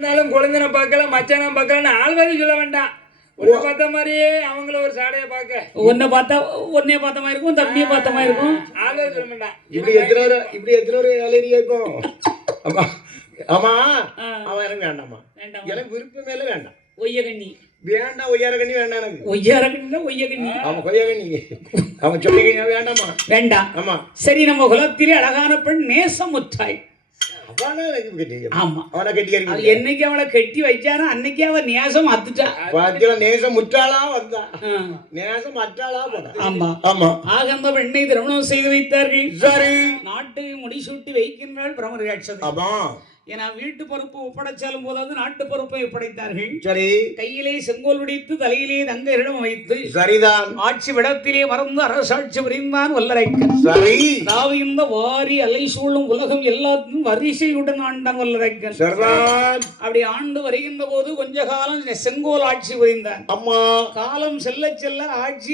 குழந்தை பார்க்கல மச்சான பார்க்கலன்னு ஆள்வாரி சொல்ல வேண்டாம். உன்னை பார்த்த மாதிரியே அவங்கள ஒரு சாடையை பார்க்க உன்னை பார்த்தா உன்னைய பார்த்த மாதிரி இருக்கும், தம்பியை பார்த்த மாதிரி இருக்கும். ஆள்வாரி சொல்ல வேண்டாம். இப்படி எத்தனை ஒரு வேலையா இருக்கும். ஆமா ஆமா அவன் எனக்கு வேண்டாமா, எனக்கு விருப்பமே வேண்டாம். ஒய்யகண்ணி வேண்டாம், ஒய்யார கண்ணி வேண்டாம் எனக்கு. ஒய்யாரகண்ணி ஒய்யகண்ணி அவன் கொய்யா கண்ணி அவன் சொல்லி கண்ணியா வேண்டாமா. வேண்டாம். ஆமா சரி, நம்ம குலத்திலே அழகான பெண் நேசமுற்றாய். ஆமா, அவனை கட்டி என்னைக்கு அவளை கட்டி வைச்சானோ அன்னைக்கு அவன் நேசம் அத்துட்டா. நேசம் முற்றாளா வந்தா, நேசம் அற்றாளா போனா. ஆமா ஆமா. ஆக அந்த பெண்ணை திருமணம் செய்து வைத்தார்கள். சரி, நாட்டை முடிசூட்டி வைக்கின்றாள் பிரமராட்சதி. ஆமா. ஏன்னா வீட்டு பொறுப்பு ஒப்படைச்சாலும் போதாவது நாட்டு பொறுப்பை ஒப்படைத்தார்கள். சரி, கையிலே செங்கோல் உடைத்து தலையிலே தங்கரிடம் வைத்து சரிதான் ஆட்சி விடத்திலே மறந்து அரசாட்சி புரிந்தான் வல்லரைக்கன். சரி, அதாவது இந்த வாரி அலை சூழும் உலகம் எல்லாத்தையும் வரிசையுடன் ஆண்டான் வல்லரைக்கன். அப்படி ஆண்டு வருகின்ற போது கொஞ்ச காலம் செங்கோல் ஆட்சி புரிந்தான். அம்மா காலம் செல்ல செல்ல ஆட்சி